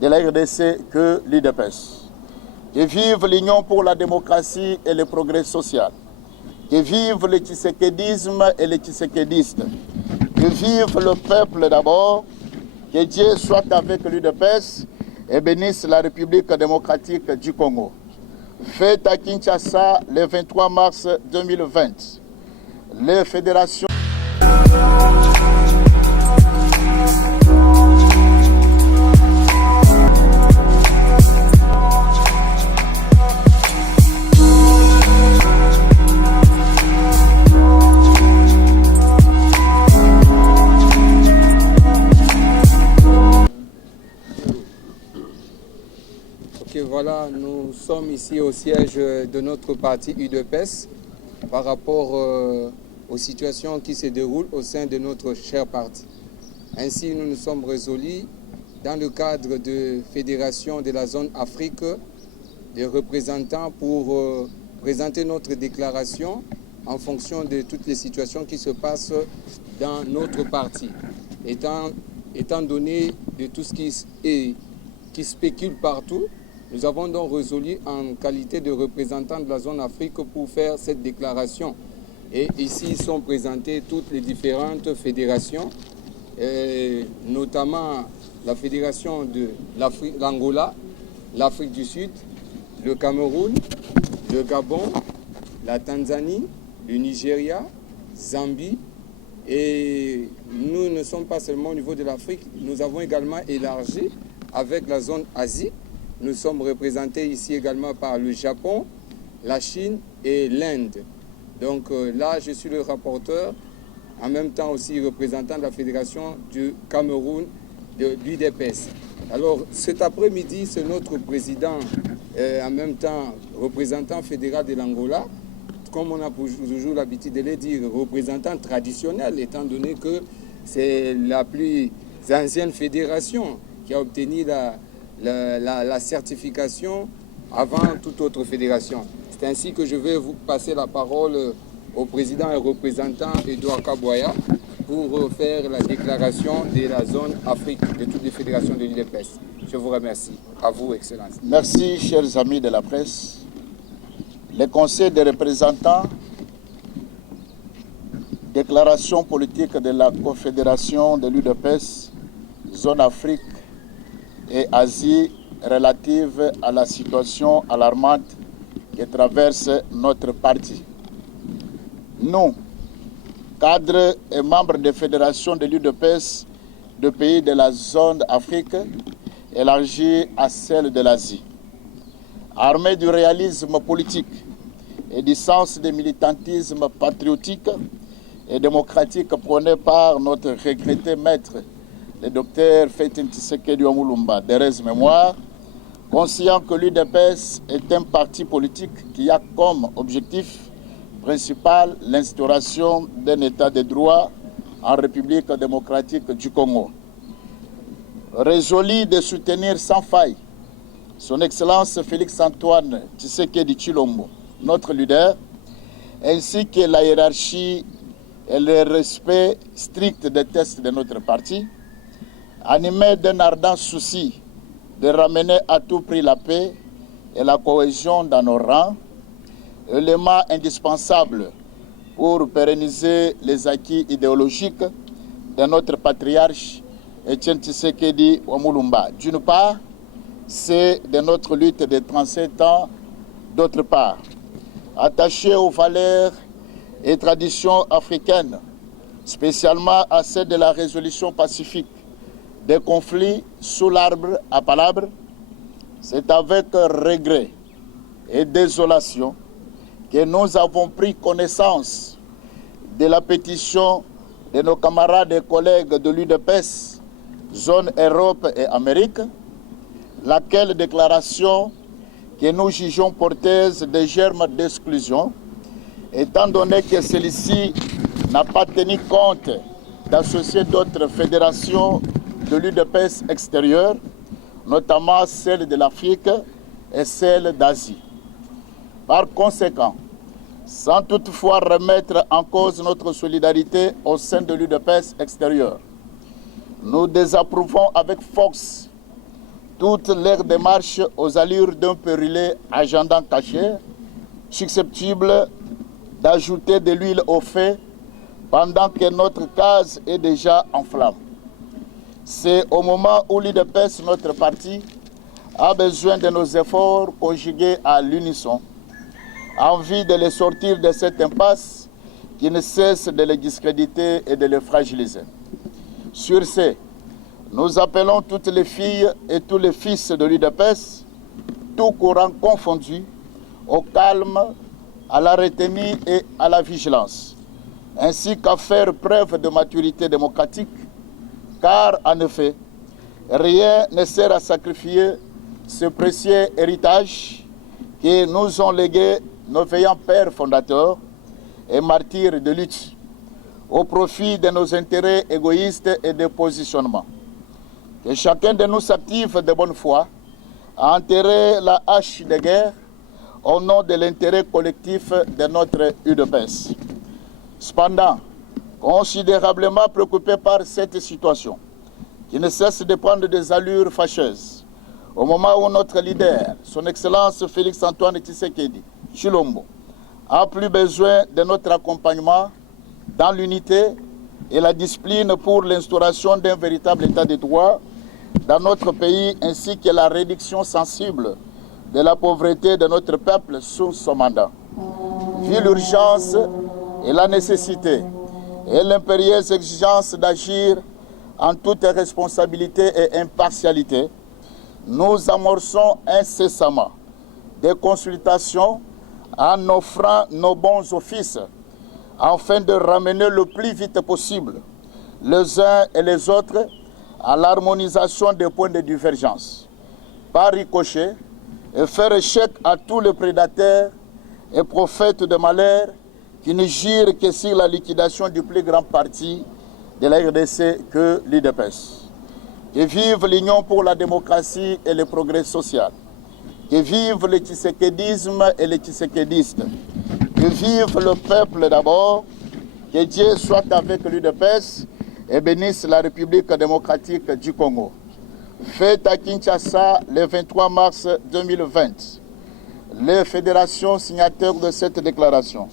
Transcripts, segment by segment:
de la RDC que l'UDPS. Que vive l'Union pour la démocratie et le progrès social. Que vive le tshisekédisme et les tshisékédistes. Que vive le peuple d'abord. Que Dieu soit avec l'UDPS et bénisse la République démocratique du Congo. Fête à Kinshasa le 23 mars 2020. Les fédérations... Voilà, nous sommes ici au siège de notre parti UDPS par rapport aux situations qui se déroulent au sein de notre cher parti. Ainsi, nous nous sommes résolus, dans le cadre de fédération de la zone Afrique, des représentants pour présenter notre déclaration en fonction de toutes les situations qui se passent dans notre parti. Étant donné de tout ce qui spécule partout, nous avons donc résolu en qualité de représentants de la zone Afrique pour faire cette déclaration. Et ici sont présentées toutes les différentes fédérations, notamment la fédération de l'Angola, l'Afrique du Sud, le Cameroun, le Gabon, la Tanzanie, le Nigeria, Zambie. Et nous ne sommes pas seulement au niveau de l'Afrique, nous avons également élargi avec la zone Asie. Nous sommes représentés ici également par le Japon, la Chine et l'Inde. Donc là, je suis le rapporteur, en même temps aussi représentant de la Fédération du Cameroun de l'UDPS. Alors cet après-midi, c'est notre président, en même temps représentant fédéral de l'Angola, comme on a toujours l'habitude de le dire, représentant traditionnel, étant donné que c'est la plus ancienne fédération qui a obtenu la certification avant toute autre fédération. C'est ainsi que je vais vous passer la parole au président et représentant Edouard Kabouaya pour faire la déclaration de la zone Afrique de toutes les fédérations de l'UDPS. Je vous remercie. À vous, Excellence. Merci, chers amis de la presse. Le Conseil des représentants, déclaration politique de la Confédération de l'UDPS, zone Afrique et Asie relative à la situation alarmante qui traverse notre parti. Nous, cadres et membres des fédérations de l'UDPS de pays de la zone Afrique élargie à celle de l'Asie, armés du réalisme politique et du sens du militantisme patriotique et démocratique prôné par notre regretté maître, le docteur Faustin Tshisekedi Wamulumba, d'heureuse mémoire, conscient que l'UDPS est un parti politique qui a comme objectif principal l'instauration d'un état de droit en République démocratique du Congo. Résolu de soutenir sans faille son Excellence Félix-Antoine Tshisekedi Tshilombo, notre leader, ainsi que la hiérarchie et le respect strict des tests de notre parti, animé d'un ardent souci de ramener à tout prix la paix et la cohésion dans nos rangs, élément indispensable pour pérenniser les acquis idéologiques de notre patriarche Etienne Tshisekedi Wamulumba. D'une part, c'est de notre lutte de 37 ans, d'autre part, attaché aux valeurs et traditions africaines, spécialement à celle de la résolution pacifique des conflits sous l'arbre à palabres, c'est avec regret et désolation que nous avons pris connaissance de la pétition de nos camarades et collègues de l'UDPS, zone Europe et Amérique, laquelle déclaration que nous jugeons porteuse de germes d'exclusion, étant donné que celui-ci n'a pas tenu compte d'associer d'autres fédérations de l'UDPS extérieure, notamment celle de l'Afrique et celle d'Asie. Par conséquent, sans toutefois remettre en cause notre solidarité au sein de l'UDPS extérieure, nous désapprouvons avec force toutes leurs démarches aux allures d'un périlleux agenda caché, susceptible d'ajouter de l'huile au feu pendant que notre case est déjà en flammes. C'est au moment où l'UDPS, notre parti, a besoin de nos efforts conjugués à l'unisson, en vue de les sortir de cette impasse qui ne cesse de les discréditer et de les fragiliser. Sur ce, nous appelons toutes les filles et tous les fils de l'UDPS, tout courant confondu, au calme, à la retenue et à la vigilance, ainsi qu'à faire preuve de maturité démocratique, car en effet, rien ne sert à sacrifier ce précieux héritage que nous ont légué nos veillants pères fondateurs et martyrs de lutte, au profit de nos intérêts égoïstes et de positionnement. Que chacun de nous s'active de bonne foi à enterrer la hache de guerre au nom de l'intérêt collectif de notre UDPS. Cependant, considérablement préoccupé par cette situation, qui ne cesse de prendre des allures fâcheuses, au moment où notre leader, son Excellence Félix-Antoine Tshisekedi Tshilombo, a plus besoin de notre accompagnement dans l'unité et la discipline pour l'instauration d'un véritable état de droit dans notre pays, ainsi que la réduction sensible de la pauvreté de notre peuple sous son mandat. Vu l'urgence et la nécessité et l'impérieuse exigence d'agir en toute responsabilité et impartialité, nous amorçons incessamment des consultations en offrant nos bons offices afin de ramener le plus vite possible les uns et les autres à l'harmonisation des points de divergence, par ricochet, et faire échec à tous les prédateurs et prophètes de malheur qui ne girent que sur la liquidation du plus grand parti de la RDC que l'UDPS. Que vive l'Union pour la démocratie et le progrès social. Que vive le tshisekédisme et les tshisékédistes. Que vive le peuple d'abord. Que Dieu soit avec l'UDPS et bénisse la République démocratique du Congo. Fête à Kinshasa le 23 mars 2020. Les fédérations signataires de cette déclaration: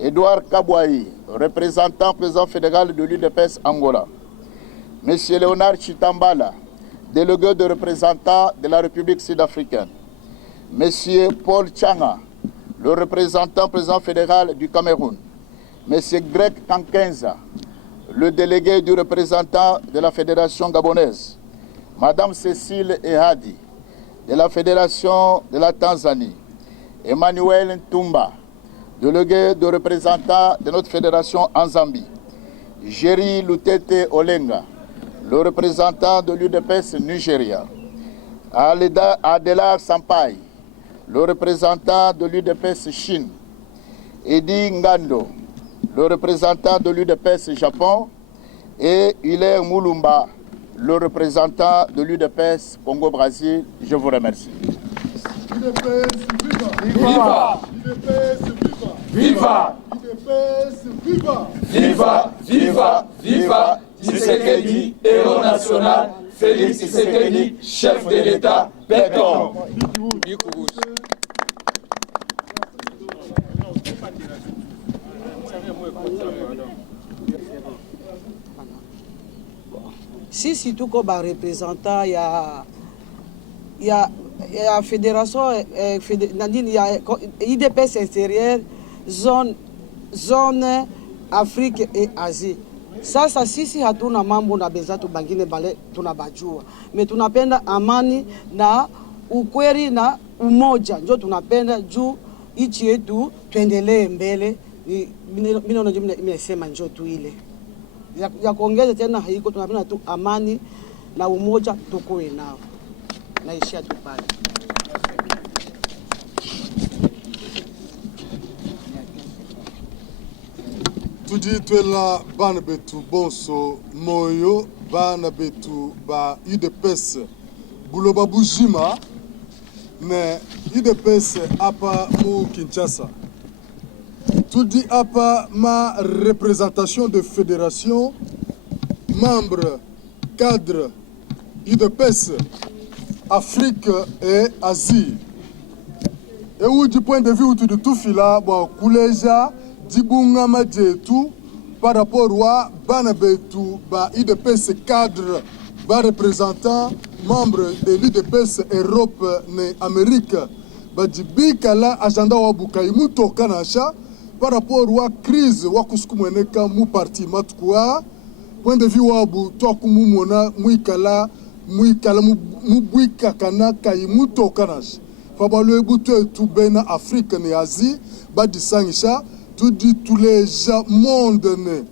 Edouard Kabouaï, représentant président fédéral de l'UDPS Angola. M. Léonard Chitambala, délégué de représentant de la République sud-africaine. M. Paul Tchanga, le représentant président fédéral du Cameroun. M. Greg Kankenza, le délégué du représentant de la Fédération gabonaise. Madame Cécile Ehadi, de la Fédération de la Tanzanie. Emmanuel Ntumba, délégué de représentant de notre fédération en Zambie. Jerry Lutete Olenga, le représentant de l'UDPS Nigeria. Adela Sampai, le représentant de l'UDPS Chine. Edi Ngando, le représentant de l'UDPS Japon. Et Hilaire Moulumba, le représentant de l'UDPS Congo-Brésil. Je vous remercie. UDPS, Viva! viva! Viva! UDPS, viva! Viva! Viva! Viva! Tshisekedi, héros national. Félix Tshisekedi, chef de l'État. Béton. Sisi tuko ba représentant ya fédération ya IDPS extérieur zone Afrique et Asie. Sasa sisi hatuna mambo na benzetu bangine bale tunabajua. Me tunapenda amani na ukweli na umoja. Ndio tunapenda juu ichi yetu tuendelee mbele. Mimi naona nimesema njoo tu ile. Ya kuongeza tena haiko, tunapenda tu amani na umoja tukoe nao. Naishia tu pale. Tudi twela bana betu bonso moyo bana betu ba UDPS buloba bujima ne UDPS apa mu Kinshasa. Tudi apa ma représentation de fédération, membre, cadre UDPS Afrique et Asie. Et où du point de vue où tu de tout fila, bon, Kouleja, Dibunga Madjetu, par rapport à Banabetu, IDPS cadre, représentant, membre de l'IDPS Europe et Amérique, Dibikala, agenda Wabukaimu Tokanasha, par rapport à la crise, Wakuskumeneka, Mou parti Matkua, point de vue Wabu, Tokumu Mona, Mouikala, Moubuika Kana, Kaimu Tokanash. Fabalo Ebuto tout bena Afrique et Asie, Badisangisha, tout dit tous les mondes ne.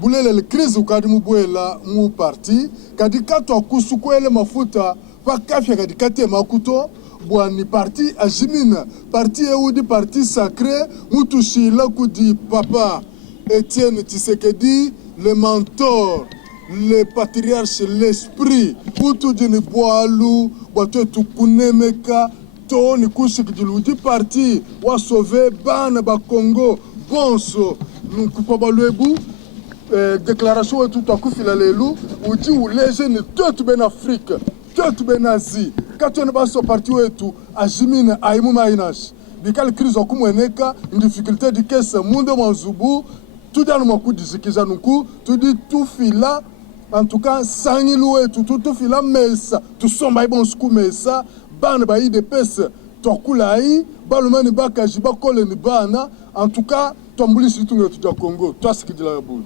Boulé la crise ou kadimu bouela mou parti, kadikato kusukwele mafuta, pa kafia kadikate makuto, boani parti ajimina, parti eudi parti sacré, moutushi la koudi papa, Etienne Tshisekedi, le mentor, le patriarche, l'esprit, moutou dini boalou, boato tu kunemeka, Tony Kouchik du parti wa sauver Bana ba Congo bonso nous coupons le déclaration tout à coup filalelu ou dit ou les jeunes tout ben Afrique tout ben Asie quand on va so parti ou tout à Jimine à Imumainash bikal crise okumweneka une difficulté de caisse monde manzubu tout dans le coup de zikizanuku tout dit tout fila en tout cas sangilou et tout fila mesa tout somba bon skou mesa Bana ba IDPS Tokulai, Balumani Bakaji Bakole ni Bana, en tout cas, Tombuli surtout le tout Congo, toi ce qui dit la boule.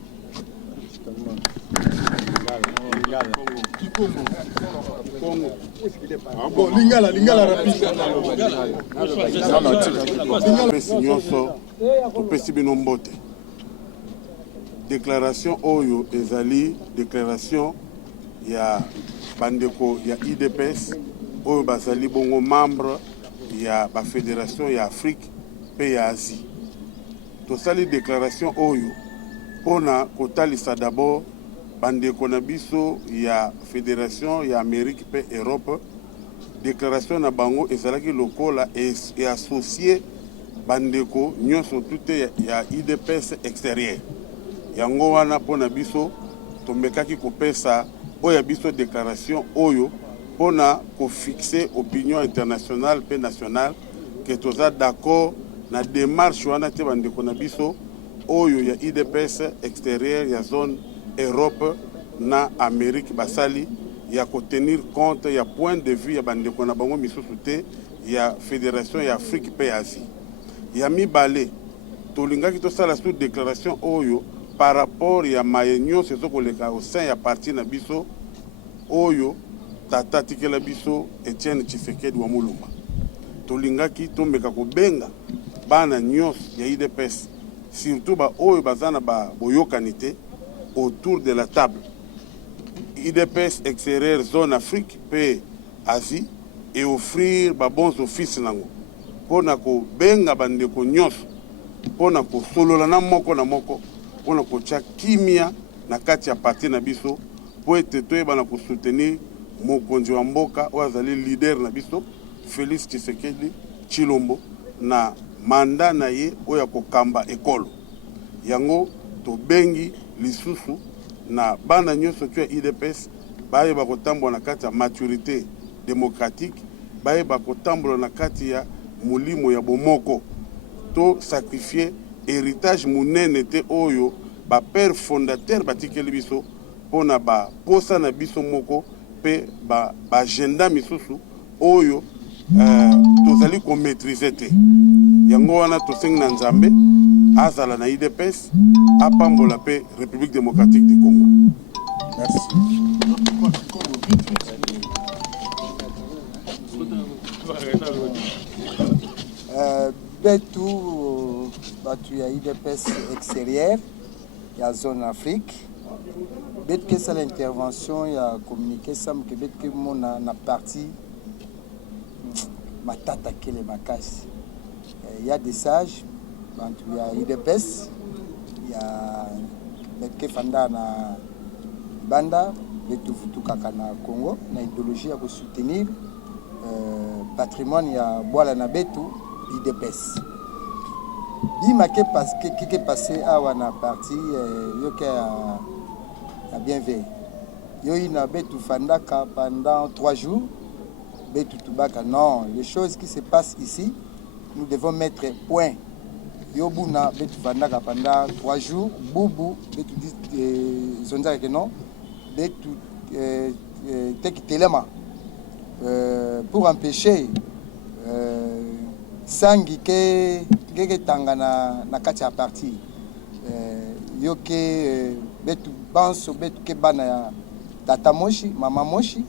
Bon, Lingala rapide. Déclaration Oyo Ezali, déclaration ya Bandeko, ya IDPS. Oyo bazali bongo membre ya ba fédération ya Afrique pe ya Asie. Tosali déclaration oyo pona kotalisa d'abord bandeko na biso ya fédération ya Amérique pe Europe. Déclaration na bango ezalaki lokola et associé bandeko nyonso tute ya IDPS extérieur. Yango wana pona biso tombekaki kopesa oya biso déclaration oyo pona ko fixer opinion internationale et nationale que tous d'accord na démarche wana te bandeko na biso oyo ya IDPS extérieur ya zone Europe na Amérique basali ya ko tenir compte ya point de vue ya bandeko na bango misusu te ya fédération ya Afrique pe Asie ya mibale tolingaki tosala sous déclaration oyo par rapport ya mayenyo sezo koleka au sein ya parti na biso oyo tata tikela biso Etienne Tshisekedi wa Mulumba. Tolingaki tombeka kobenga bana nyos ya IDPS surtout ba oyo bazana ba boyokanite autour de la table. IDPS extérieur zone Afrique pe Asie et offrir ba bons offices nango. Pona ko benga bandeko nyos pona ko solola na moko pona ko cha kimia na kati ya parti na biso po ete toyeba na ko soutenir mokonzi wa mboka wazali leader na biso Félix Tshisekedi Tshilombo na manda na ye oya kokamba ekolo yango to bengi lisusu na bana nyonso tu ya IDPS baye bakotambola na kati ya maturité démocratique baye bakotambola na kati ya mulimo ya bomoko to sacrifier héritage munene te oyo ba père fondateur batikeli biso pona ba posa na biso moko pe ba agenda misusu oyo tozali ko maîtriser te yango wana tosengi na Nzambe azala na IDPS apambola pe République démocratique du Congo. Merci. Betu batu ya IDPS extérieur ya zone Afrique bet que ça l'intervention ya communiquer ça que bet que mon na partie matata kele makasi il y a des sages bantu ya IDPS ya bet que fanda na banda betu futu kaka na Congo na idéologie ya ko soutenir patrimoine ya boala na betu IDPS. Bima qui est passé à la partie a bien vu. Yo ina betu fandaka pendant 3 jours betu tubaka. Non, les choses qui se passent ici, nous devons mettre point. Yobuna betu vandaka pendant 3 jours, bubu betu zonza que non, betu teki telema pour empêcher sangi ke tanga na kati ya parti yoke betu banso betu ke bana ya tata moshi mama moshi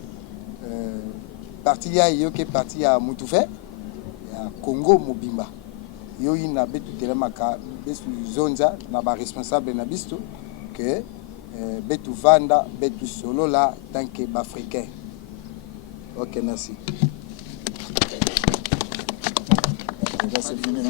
parti ya yoke parti ya mutufe ya Congo Mobimba yoyi na betu telemaka besu zonza na ba responsable na bisto que betu vanda betu solo là tant que bafricain. Ok, merci. C'est fini, non?